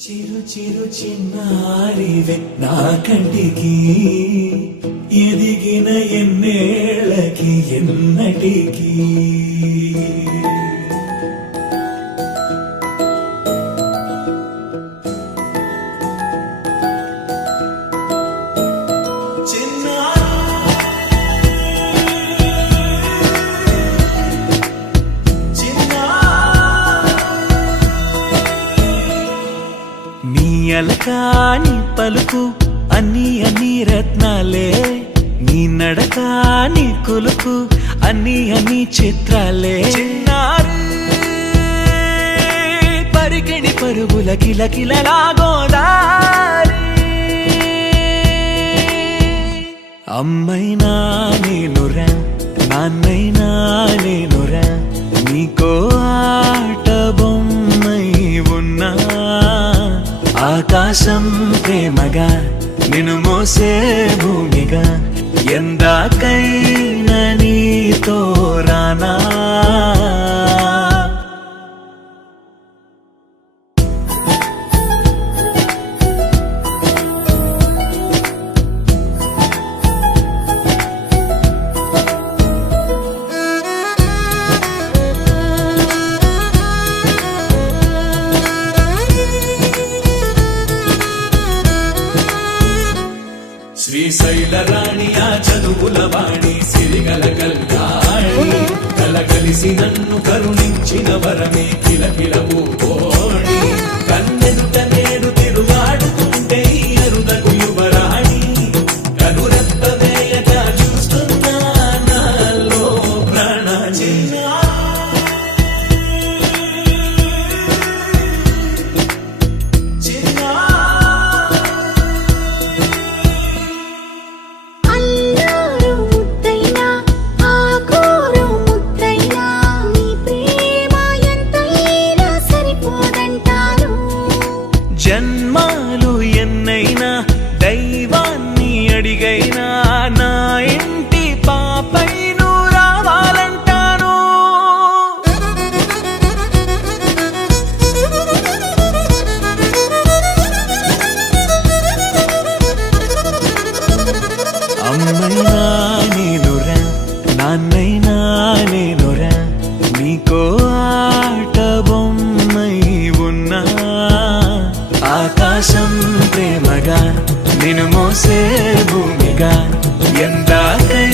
చిరు చిరు చిన్నారివే నా కంటికి ఎదిగిన ఎన్నేళ్ళకి ఎన్నటికి అలకాని పలుకు అన్ని అన్ని రత్నాలే నీ నడక నీ కొలుకు అన్ని అన్ని చిత్రాలే చిన్నారు పరికిణి పరుగుల కిలకిలలా గోదారి అమ్మైనా నేనురా నాన్నైనా నేనురా నీకో ఆట బొమ్మై ఉన్నా ఆకాశం ప్రేమగా నిన్ను మోసే భూమిగా ఎందాకైనా నీతో రానా శ్రీశైల రాణి ఆ చదువుల వాణి సిరిగల కల్యాణి కలగలిసి నన్ను కరుణించిన వరమే కిలకిలవు కోణి కన్నెదుట నేడు తిరుగాడుతుంటే అరుదకు యువరాణి కనురెప్ప వేయక చూస్తున్నా నాలో ప్రాణ జన్మాలు ఎన్నైనా దైవాన్ని అడిగైనా నా ఇంటి పాపై నువ్వు రావాలంటాను అమ్మైనా నేనురా నాన్నైనా నేనురా నీకో ఆట బొమ్మై ఉన్నా ఆకాశం ప్రేమగా నిన్ను మోసే భూమిగా ఎందాకై